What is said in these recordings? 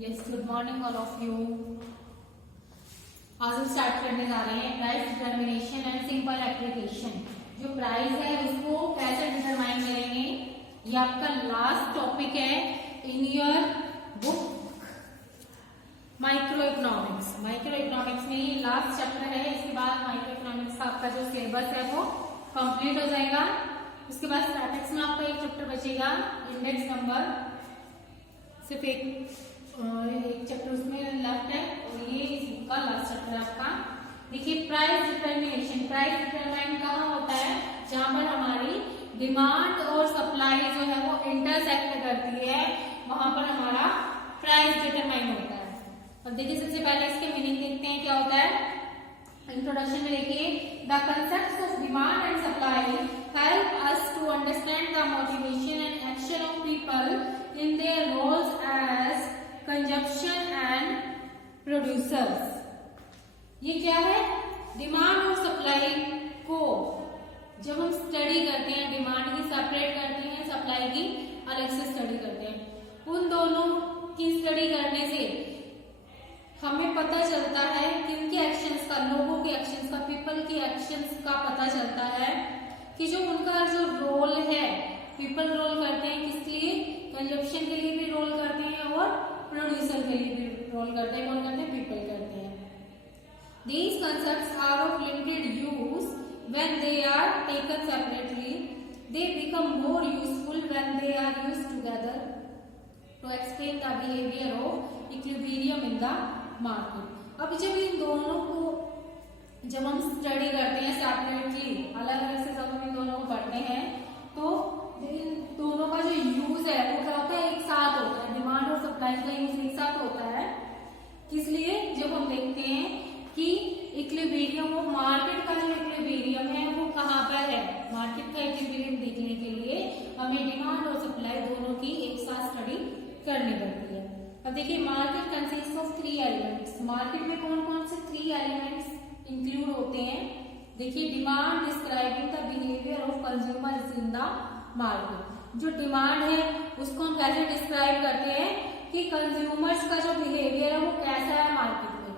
Yes, good morning all of you. आज हम start करने जा रहे हैं price determination and simple application. जो प्राइस है उसको कैसे डिटरमाइन करेंगे, ये आपका लास्ट टॉपिक है in your book micro economics. Micro economics में ये लास्ट चैप्टर है। इसके बाद माइक्रो इकोनॉमिक्स का आपका जो सिलेबस है वो कंप्लीट हो जाएगा। उसके बाद स्टैटिक्स में आपका एक चैप्टर बचेगा, इंडेक्स नंबर, सिर्फ एक चैप्टर उसमें लेफ्ट है और ये इस बुक का लास्ट चैप्टर है आपका। देखिए प्राइस डिटरमिनेशन, प्राइस डिटरमाइन कहाँ होता है, जहां पर हमारी डिमांड और सप्लाई जो है वो इंटरसेक्ट करती है, वहां पर हमारा प्राइस डिटरमाइन होता है। अब देखिए सबसे पहले इसके मीनिंग देखते हैं क्या होता है। इंट्रोडक्शन में देखिए, the concepts of demand and supply help us to understand the motivation and action of people in their roles as consumption and producers. ये क्या है, डिमांड और सप्लाई को जब हम स्टडी करते हैं, डिमांड की सेपरेट करते हैं, सप्लाई की अलग से स्टडी करते हैं। उन दोनों की स्टडी करने से हमें पता चलता है कि उनके एक्शंस का, लोगों के एक्शंस का, पीपल की एक्शंस का पता चलता है कि जो उनका जो रोल है, पीपल रोल करते हैं किस लिए, कंजप्शन के लिए भी रोल करते हैं और प्रोड्यूसर के लिए भी रोल करते हैं। कौन करते हैं, पीपल करते हैं। These concepts are of limited use when they are taken separately. They become more useful when they are used together to explain the behavior of equilibrium in the market. अब जब इन दोनों को जब हम स्टडी करते हैं सेपरेटली, अलग अलग से जब हम इन दोनों को पढ़ते हैं, तो इन दोनों का जो यूज है वो क्या होता है, एक साथ होता है। डिमांड और सप्लाई का यूज एक साथ होता है। किस लिए, जब हम देखते हैं कि इक्विलिब्रियम, वो मार्केट का जो इक्विलिब्रियम है वो कहाँ पर है, मार्केट का इक्विलिब्रियम देखने के लिए हमें डिमांड और सप्लाई दोनों की एक साथ स्टडी करनी पड़ती है। अब देखिए, market consist of 3 elements. Market में कौन कौन से 3 एलिमेंट्स इंक्लूड होते हैं। देखिए, demand describing the behaviour of consumers in the market. जो डिमांड है उसको हम कैसे डिस्क्राइब करते हैं कि कंज्यूमर्स का जो बिहेवियर है वो कैसा है मार्केट में।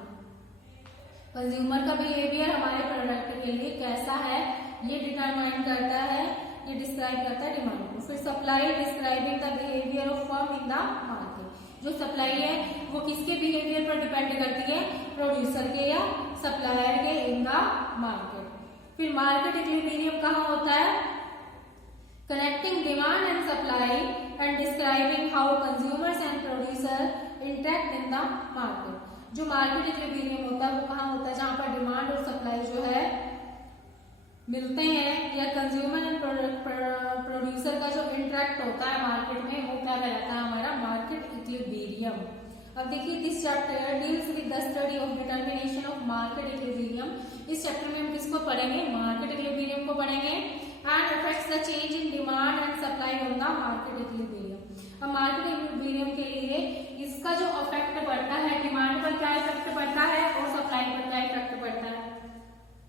कंज्यूमर का बिहेवियर हमारे प्रोडक्ट के लिए कैसा है, ये डिटरमाइन करता है, ये डिस्क्राइब करता है डिमांड को। फिर supply describing the behaviour of firm in the market. जो सप्लाई है वो किसके बिहेवियर पर डिपेंड करती है, प्रोड्यूसर के या सप्लायर के इन द मार्केट। फिर मार्केट इक्विलिब्रियम कहाँ होता है, connecting demand and supply and describing how consumers and producer interact in the market. जो मार्केट इक्विलिब्रियम होता है वो कहाँ होता है, जहां पर डिमांड और सप्लाई जो है मिलते हैं, या कंज्यूमर एंड प्रोड्यूसर का जो इंटरेक्ट होता है मार्केट में, वो क्या कहलाता है, हमारा मार्केट इक्विलिब्रियम। अब देखिए, this chapter deals with the study of determination of market equilibrium. इस चैप्टर में हम किसको पढ़ेंगे, मार्केट इक्विलिब्रियम को पढ़ेंगे। And affects the change in demand and supply on the market equilibrium. अब मार्केट इक्विलिब्रियम के लिए इसका जो इफेक्ट पड़ता है, डिमांड पर क्या इफेक्ट पड़ता है और सप्लाई पर क्या इफेक्ट पड़ता है,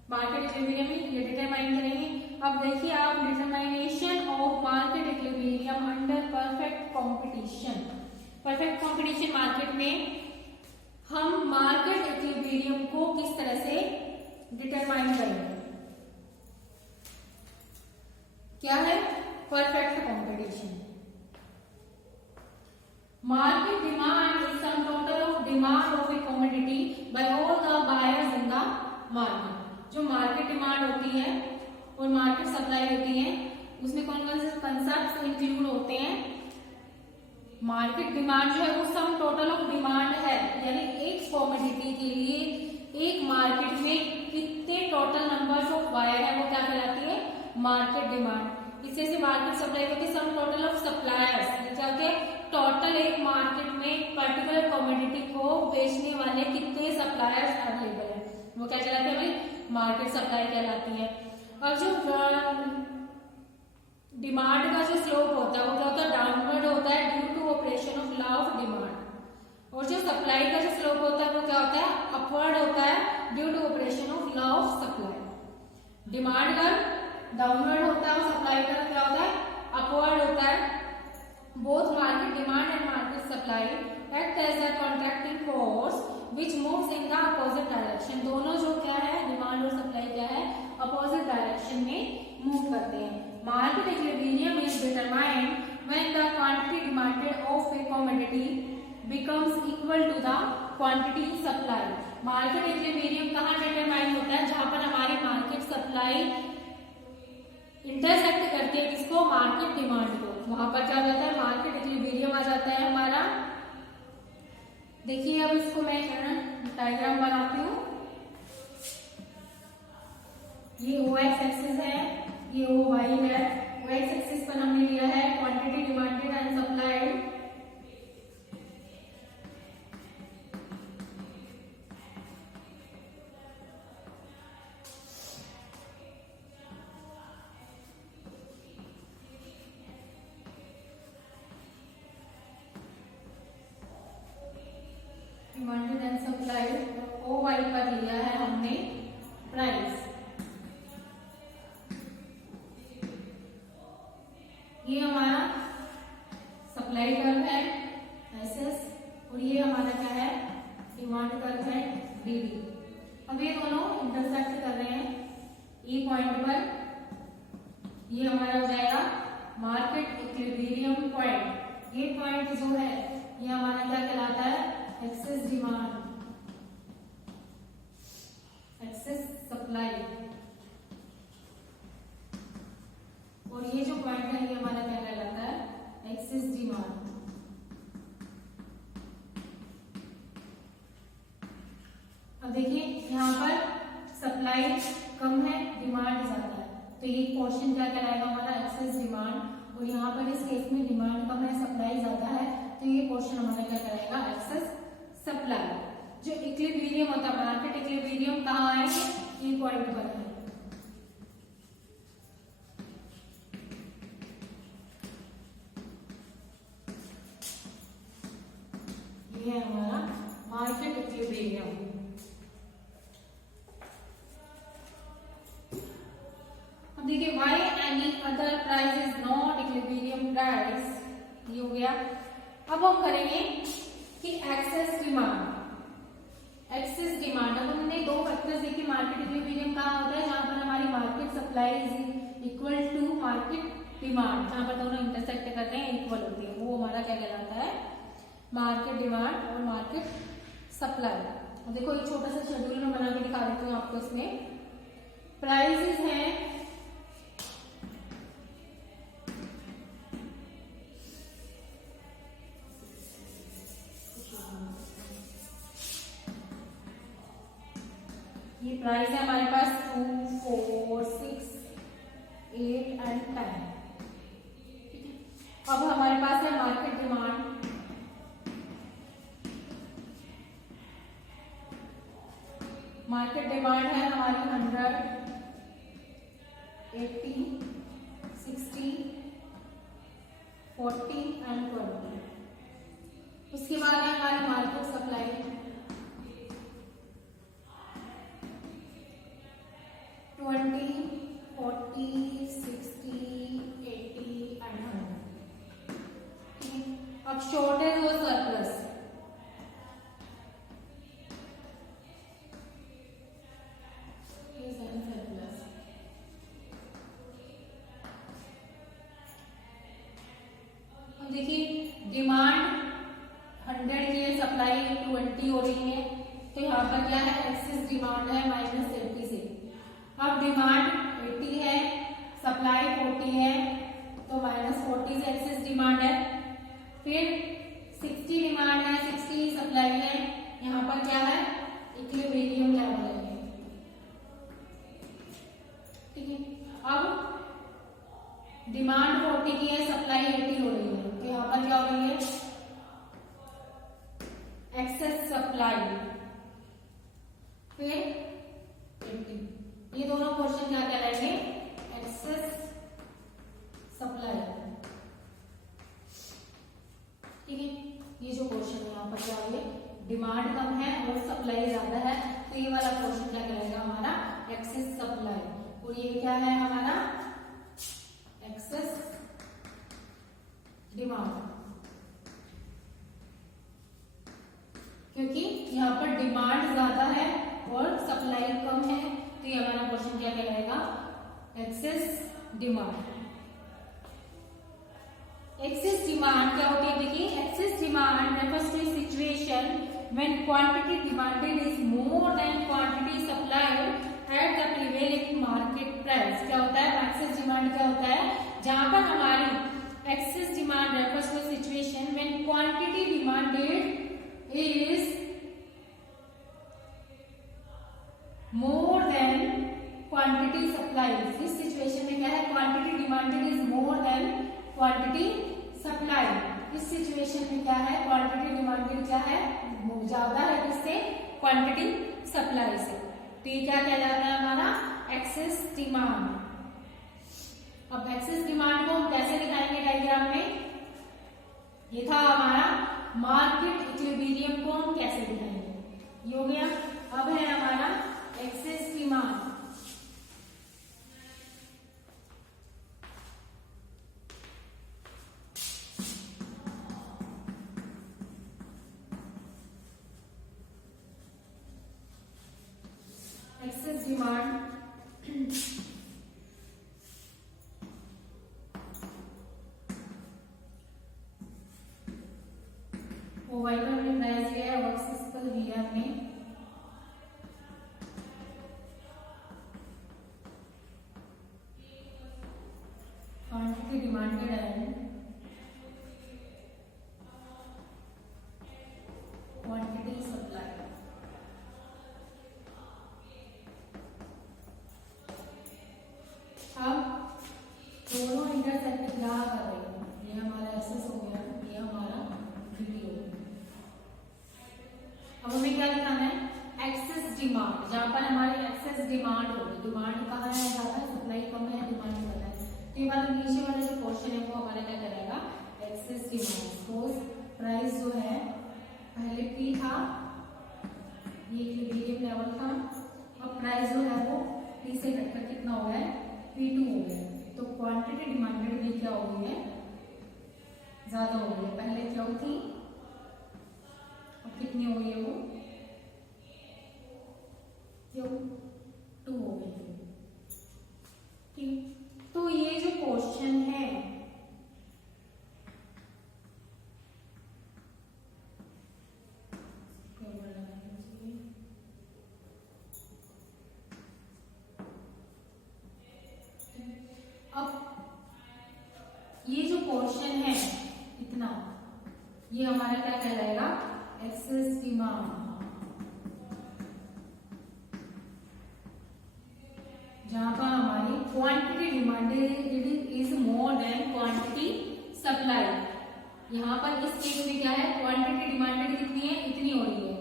मार्केट इक्विलिब्रियम में ये डिटरमाइन करेंगे। अब देखिए आप, determination of market equilibrium under perfect competition. Perfect competition market में हम मार्केट इक्विलिब्रियम को किस तरह से डिटरमाइन करेंगे, क्या है, perfect competition. Market demand is sum total of demand of a commodity by all the buyers in the market. जो मार्केट डिमांड होती है और मार्केट सप्लाई होती है, उसमें कौन कौन से कंसेप्ट इंक्लूड होते हैं। मार्केट डिमांड जो है वो सम टोटल ऑफ डिमांड है, यानी एक कमोडिटी के लिए एक मार्केट में कितने टोटल नंबर ऑफ बायर है वो क्या कहलाती है, मार्केट डिमांड। इससे से मार्केट सप्लाई होती है सम टोटल ऑफ सप्लायर्स, क्या होते हैं, टोटल एक मार्केट में पर्टिकुलर कमोडिटी को बेचने वाले कितने सप्लायर्स अवेलेबल है, वो क्या कहलाते हैं भाई, मार्केट सप्लाई कहलाती है। और जो डिमांड का जो स्लोप होता है वो क्या होता है, डाउनवर्ड होता है due to operation of law of demand. और जो सप्लाई का जो स्लोप होता है वो क्या होता है, अपवर्ड होता है due to operation of law of supply. Demand का डाउनवर्ड होता है और सप्लाई का क्या होता है, अपवर्ड होता है। Both market demand and market supply act as a contracting force which moves in the opposite direction. दोनों जो क्या है, डिमांड और सप्लाई क्या है, अपोजिट डायरेक्शन में मूव करते हैं। Market equilibrium is determined when the quantity demanded of a commodity becomes equal to the quantity supply. Market equilibrium कहाँ डिटरमाइन होता है, जहां पर हमारी मार्केट सप्लाई इंटरसेक्ट करती है किसको, मार्केट डिमांड को। वहां पर क्या हो जाता है, मार्केट इक्विलिब्रियम आ जाता है हमारा। देखिए अब इसको मैं डायग्राम बनाती हूँ। ये OX एक्सिस है, ये OY है। OX एक्सिस पर हमने लिया है quantity demanded and supplied, demanded and supplied. OY पर लिया है हमने प्राइस। ये हमारा सप्लाई कर्व है SS, और ये हमारा क्या है, डिमांड कर्व है DD। अब ये दोनों इंटरसेक्ट कर रहे हैं E पॉइंट पर। ये हमारा हो जाएगा मार्केट इक्विलिब्रियम पॉइंट। ये पॉइंट जो है ये हमारा क्या कहलाता है, एक्सेस डिमांड, एक्सेस सप्लाई। और ये जो पॉइंट है ये हमारा क्या कहलाता है, एक्सेस डिमांड। अब देखिए यहाँ पर सप्लाई कम है, डिमांड ज्यादा है, तो ये क्वेश्चन क्या कहलाएगा हमारा, एक्सेस डिमांड। और यहाँ पर इस केस में डिमांड कम है, सप्लाई ज्यादा है, तो ये क्वेश्चन हमारा क्या कहलाएगा, एक्सेस सप्लाई। जो इक्विलिब्रियम होता है, मार्केट इक्विलिब्रियम कहाँ है, ये पॉइंट पर है। ये है हमारा मार्केट इक्विलिब्रियम। अब देखिए why any other price is not equilibrium price, ये हो गया। अब हम करेंगे कि एक्सेस डिमांड। एक्सेस डिमांड, अब हमने दो फैक्टर्स देखे, मार्केट इक्विलिब्रियम कहाँ होता है, जहां पर हमारी market supply is equal to market demand, जहां पर दोनों इंटरसेक्ट करते हैं, इक्वल होती है, वो हमारा क्या कहलाता है, मार्केट डिमांड और मार्केट सप्लाई। अब देखो एक छोटा सा शेड्यूल में बना के दिखा देती हूँ आपको। इसमें प्राइसेस हैं, ये प्राइस है हमारे पास 2, 4, 6, 8 एंड 10। अब हमारे पास है मार्केट डिमांड। मार्केट डिमांड है हमारी 100, 80, 60, 40 एंड 20। उसके बाद है हमारी मार्केट सप्लाई 20, 40, 60, 80 एंड 100। अब शॉर्टेज और सरप्लस, देखिए डिमांड 100 की है, सप्लाई 20 हो रही है, तो यहाँ पर क्या है, एक्सेस डिमांड है -80 से। अब डिमांड 80 है, सप्लाई 40 है, तो -40 से एक्सेस डिमांड है। फिर 60 डिमांड है, 60 सप्लाई है, यहाँ पर क्या है, इक्विलिब्रियम लेवल है, ठीक है। अब डिमांड 40 की है, सप्लाई 80 हो रही है, तो यहाँ पर क्या हो रही है, एक्सेस सप्लाई, फिर 80। ये दोनों क्वेश्चन क्या कहलाएंगे, एक्सेस सप्लाई, ठीक है। ये जो क्वेश्चन है यहाँ पर क्या है, डिमांड कम है और सप्लाई ज्यादा है, तो ये वाला क्वेश्चन क्या कहलाएगा हमारा, एक्सेस सप्लाई। और ये क्या है हमारा, एक्सेस डिमांड। क्योंकि यहाँ पर डिमांड ज्यादा है और सप्लाई कम है, तो ये हमारा क्वेश्चन क्या कहलाएगा, एक्सेस डिमांड। एक्सेस डिमांड क्या होती है, देखिए excess demand refers to situation when quantity demanded is more than quantity supplied at the prevailing market price. क्या होता है एक्सेस डिमांड, क्या होता है जहां पर हमारी excess demand refers to situation when quantity demanded is more than quantity supplied। इस सिचुएशन में क्या है, quantity demanded is more than quantity supplied. इस सिचुएशन में क्या है, क्वांटिटी डिमांडेड क्या है, ज्यादा है किससे, क्वांटिटी सप्लाई से। तो ये क्या कहलाता है हमारा एक्सेस डिमांड। अब एक्सेस डिमांड को हम कैसे दिखाएंगे डायग्राम में, ये था हमारा मार्केट इक्विलिब्रियम को हम कैसे दिखाएंगे, ये हो गया। अब है हमारा excess demand. Excess demand mobile पर हमने प्राइस लिया है, वर्कशीट पर लिया हमने quantity demanded and quantity supply. अब दोनों इंटरसेक्ट यहाँ कर रहे हैं, ये हमारा एक्सेस हो गया, ये हमारा वीडियो। अब हमें क्या दिखाना है, एक्सेस डिमांड, जहां पर हमारी एक्सेस डिमांड होगी। डिमांड कहाँ है, ज्यादा, सप्लाई कम है, डिमांड ज्यादा है। तो ये वाला नीचे वाला जो क्वेश्चन है वो हमारा क्या करेगा, एक्सेस डिमांड। सपोज प्राइस जो है पहले P था, ये इक्विलिब्रियम लेवल था, अब प्राइस जो है वो P से घटकर कितना हो गया है, P2 हो गया। तो क्वांटिटी डिमांडेड भी क्या हो गई है, ज्यादा हो गई है। पहले क्या थी, अब कितनी हो गई है वो, Q2 हो गई है। ठीक, तो ये जो क्वेश्चन है ये जो क्वेश्चन है इतना, ये हमारा क्या कहलाएगा, एक्सेस डिमांड। जहां पर हमारी quantity demanded is more than quantity supply. यहाँ पर इस केस में क्या है, क्वांटिटी डिमांडेड कितनी है, इतनी हो रही है,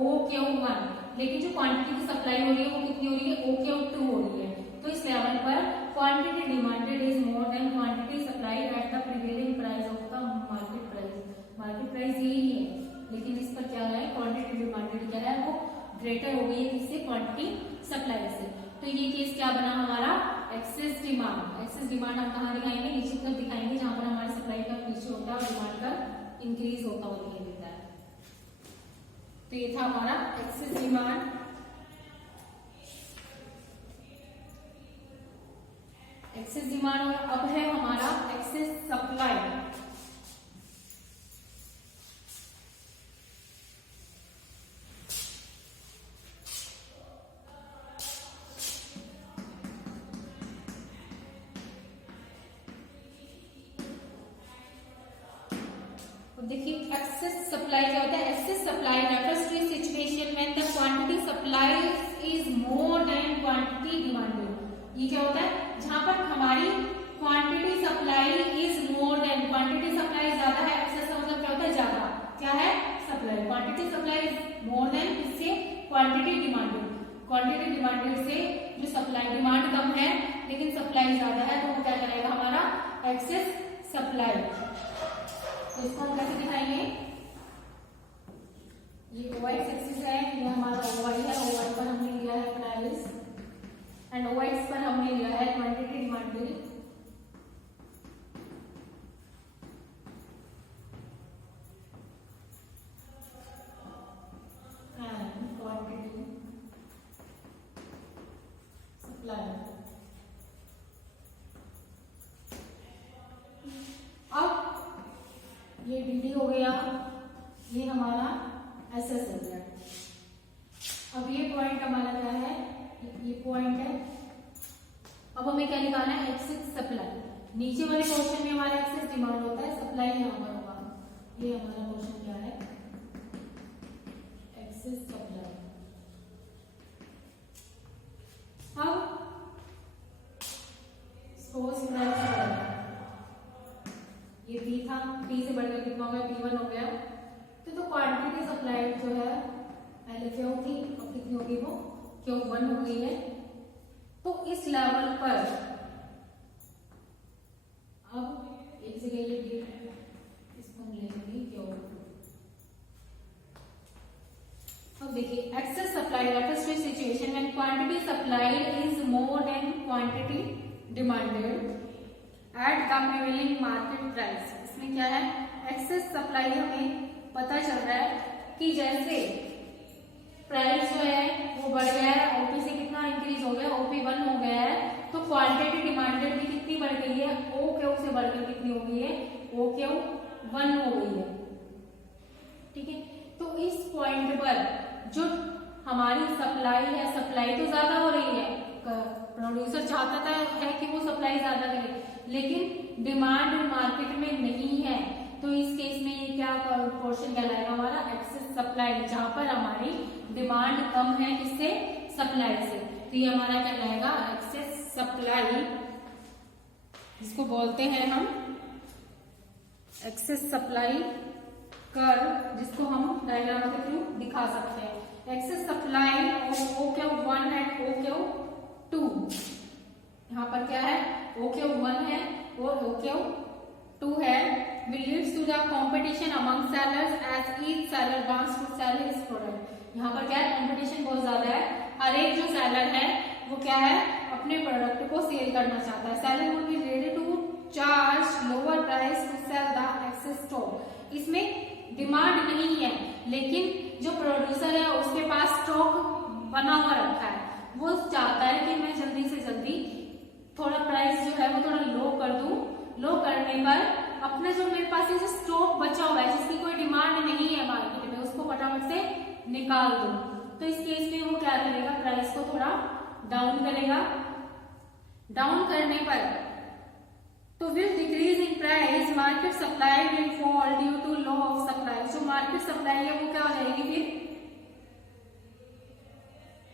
OQ1, लेकिन जो क्वांटिटी की सप्लाई हो रही है वो कितनी हो रही है, OQ2 हो रही है। तो इस लेवल पर quantity demanded is more than quantity supply eight the prevailing price of the market price. Market price यही है, लेकिन इस पर क्या है, क्वांटिटी डिमांडेड क्या है, वो ग्रेटर हो गई है किससे, क्वांटिटी सप्लाई से। तो ये केस क्या बना हमारा, एक्सेस डिमांड। एक्सेस डिमांड हम कहाँ दिखाएंगे, नीचे तक दिखाएंगे, जहां पर हमारी सप्लाई का पीछे होता है और डिमांड का इंक्रीज होता हुआ दिखाई देता है। तो ये था हमारा एक्सेस डिमांड। Excess demand. अब है हमारा एक्सेस सप्लाई। देखिए एक्सेस सप्लाई क्या होता है, excess supply refers to situation when the quantity supply is more than quantity demanded. ये क्या होता है, जहां पर हमारी quantity supply is more than, quantity supply ज्यादा है, एक्सेस का मतलब क्या होता है, ज्यादा, क्या है, supply. Quantity supply is more then इससे क्वांटिटी डिमांडेड। क्वांटिटी डिमांडेड से जो सप्लाई, डिमांड कम है लेकिन सप्लाई ज्यादा है, तो वो क्या करेगा हमारा एक्सेस सप्लाई। तो इसको हम कैसे दिखाएंगे, ये OX एक्सिस है, ये हमारा OY है, OY पर हमने लिया है प्राइस एंड OX पर हमने लिया है क्वांटिटी डिमांडेड। ये डी हो गया, ये हमारा एसएस हो गया। अब ये पॉइंट हमारा क्या है, ये पॉइंट है। अब हमें क्या निकालना है, एक्सेस सप्लाई। नीचे वाले क्वेश्चन में हमारा एक्सेस डिमांड होता है, सप्लाई यहाँ पर होगा। ये हमारा क्वेश्चन क्या है, एक्सेस सप्लाई। अब सोर्स प्राइस ये पी था, पी से बढ़कर कितना हो गया, P1 हो गया। तो क्वांटिटी सप्लाई जो है पहले क्यू थी, अब कितनी होगी, वो Q1 हो गई है। तो इस लेवल पर अब एक जगह ये डी, इसको हम लेंगे Q। अब देखिए excess supply refers to situation when quantity supply is more than quantity demanded at the prevailing market price. इसमें क्या है, एक्सेस सप्लाई हमें पता चल रहा है कि जैसे प्राइस जो है वो बढ़ गया है, ओपी से कितना इंक्रीज हो गया, OP1 हो गया है, तो क्वांटिटी डिमांडेड भी कितनी बढ़ गई है, OQ से बढ़कर कितनी हो गई है, OQ1 हो गई है। ठीक है, तो इस पॉइंट पर जो हमारी सप्लाई है, सप्लाई तो ज्यादा हो रही है, प्रोड्यूसर चाहता था है कि वो सप्लाई ज्यादा करे, लेकिन डिमांड मार्केट में नहीं है। तो इस केस में ये क्या पोर्शन कहलाएगा हमारा, एक्सेस सप्लाई, जहां पर हमारी डिमांड कम है किससे, सप्लाई से। तो ये हमारा क्या कहलाएगा, एक्सेस सप्लाई, जिसको बोलते हैं हम एक्सेस सप्लाई कर्व, जिसको हम डायग्राम के थ्रू दिखा सकते हैं। Excess supply of OQ1 and OQ2, यहाँ पर क्या है, OQ1 है और OQ2 है, will leads to the competition among sellers as each seller wants to sell his product। यहाँ पर क्या है, कंपटीशन बहुत ज्यादा है, हर एक जो सेलर है वो क्या है, अपने प्रोडक्ट को सेल करना चाहता है। Seller will be ready to charge lower price to sell the excess stock। इसमें डिमांड नहीं है, लेकिन जो प्रोड्यूसर है उसके पास स्टॉक बना हुआ रखा है, वो चाहता है कि मैं जल्दी से जल्दी थोड़ा प्राइस जो है वो थोड़ा लो कर दूं। लो करने पर अपने जो मेरे पास ये जो स्टॉक बचा हुआ है, जिसकी कोई डिमांड नहीं है मार्केट में, उसको फटाफट से निकाल दूं। तो इस केस में वो क्या करेगा, प्राइस को थोड़ा डाउन करेगा। डाउन करने पर तो will decrease in price, market supply will fall due to law of supply. जो मार्केट सप्लाई है वो क्या हो जाएगी, फिर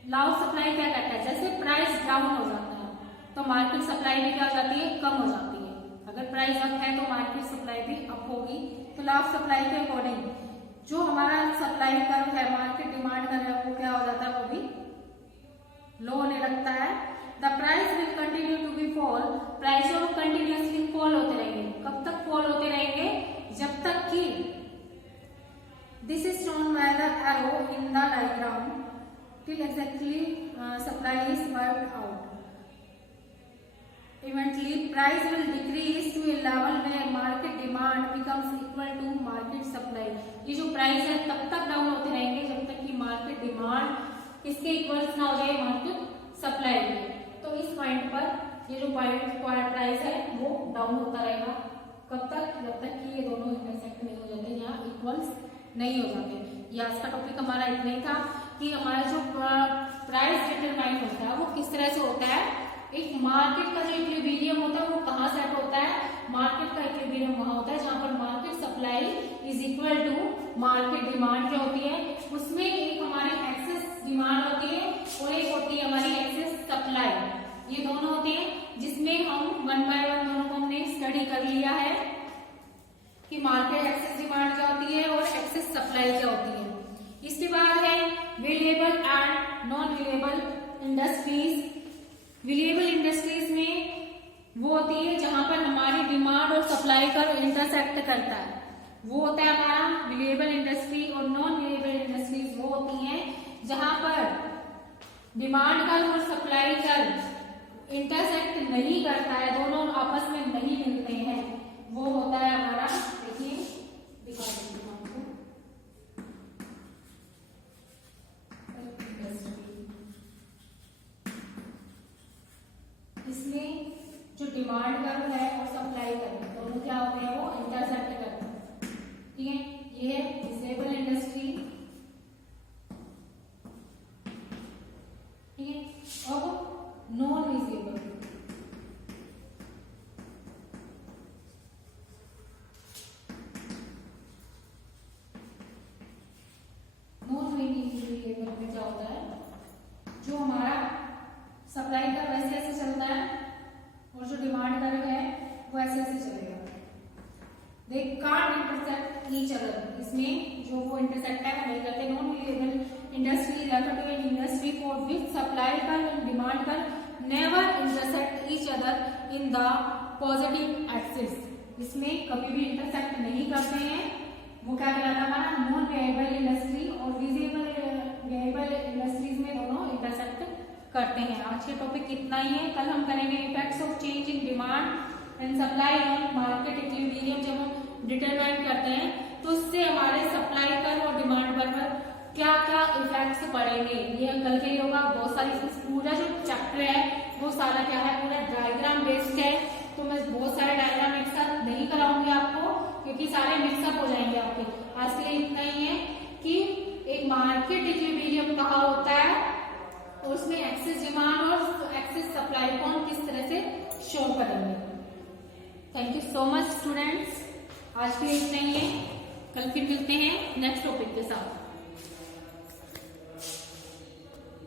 लॉ ऑफ सप्लाई क्या कहता है, जैसे प्राइस डाउन हो जाता है तो मार्केट सप्लाई भी क्या हो जाती है, कम हो जाती है। अगर प्राइस अप है तो मार्केट सप्लाई भी अप होगी। तो लॉ ऑफ सप्लाई के अकॉर्डिंग जो हमारा सप्लाई कर्व है, मार्केट डिमांड कर रहा है, वो क्या हो जाता है, वो भी लो होने लगता है। The price will continue to be fall, price और कंटिन्यूअसली फॉल होते रहेंगे। कब तक फॉल होते रहेंगे, जब तक कि this is shown by the arrow in the diagram till exactly supply is wiped out. Eventually price will decrease to a level where market demand becomes equal to market supply। ये जो price है तब तक down होते रहेंगे जब तक कि मार्केट डिमांड इसके इक्वल्स ना हो जाए मार्केट सप्लाई में। तो इस पॉइंट पर ये जो पॉइंट प्राइस है वो डाउन होता रहेगा। कब तक, जब तक कि ये दोनों इंटरसेक्ट नहीं हो जाते, यहाँ इक्वल्स नहीं हो जाते। ये आज का टॉपिक हमारा इतना ही था कि हमारा जो प्राइस डिटरमाइन होता है वो किस तरह से होता है। एक मार्केट का जो इक्विलिब्रियम होता है वो कहाँ सेट होता है, मार्केट का इक्विलिब्रियम वहां होता है जहां पर market supply is equal to market demand क्या होती है। उसमें एक हमारी एक्सेस डिमांड होती है और एक होती है हमारी एक्सेस सप्लाई। ये दोनों होते हैं जिसमें हम वन बाय वन दोनों को हमने स्टडी कर लिया है कि मार्केट एक्सेस डिमांड क्या होती है और एक्सेस सप्लाई क्या होती है। इसके बाद है variable and non variable industries. Variable industries में वो होती है जहां पर हमारी डिमांड और सप्लाई का इंटरसेक्ट करता है, वो होता है हमारा वेरिएबल इंडस्ट्री। और नॉन वेरिएबल इंडस्ट्रीज वो होती हैं जहां पर डिमांड का और सप्लाई का इंटरसेक्ट नहीं करता है, दोनों आपस में नहीं मिलते हैं, वो होता है हमारा, देखिए दिखा देती हूँ आपको, इसमें जो डिमांड कर्व है और सप्लाई कर्व दोनों क्या होते हैं, वो इंटरसेक्ट करते हैं। इंटरसेक्ट ईच अदर, इसमें जो वो इंटरसेक्ट है वो नहीं करते। Non variable industry refer to an industry for which supply curve and demand curve never intersect each other in the positive axis, इसमें कभी भी इंटरसेक्ट नहीं करते हैं। वो क्या कहलाता है हमारा नॉन वेरिएबल इंडस्ट्री, और वेरिएबल इंडस्ट्रीज में दोनों इंटरसेक्ट करते हैं। आज के टॉपिक इतना ही है, कल हम करेंगे effects of change in demand and supply on market equilibrium. जब हम डिटरमाइन करते हैं तो उससे हमारे सप्लाई पर और डिमांड पर क्या क्या इफेक्ट्स पड़ेंगे, ये कल के लिए होगा। बहुत सारी पूरा जो चैप्टर है वो सारा क्या है, पूरा डायग्राम बेस्ड है, तो मैं बहुत सारे डायग्राम एक साथ नहीं कराऊंगी आपको, क्योंकि सारे मिक्सअप हो जाएंगे आपके। आज के लिए इतना ही है कि एक मार्केट इक्विलिब्रियम कहाँ होता है और उसमें एक्सेस डिमांड और एक्सेस सप्लाई को हम किस तरह से शो करेंगे। Thank you so much students, आज के लिए इतना ही है, कल फिर मिलते हैं नेक्स्ट टॉपिक के साथ।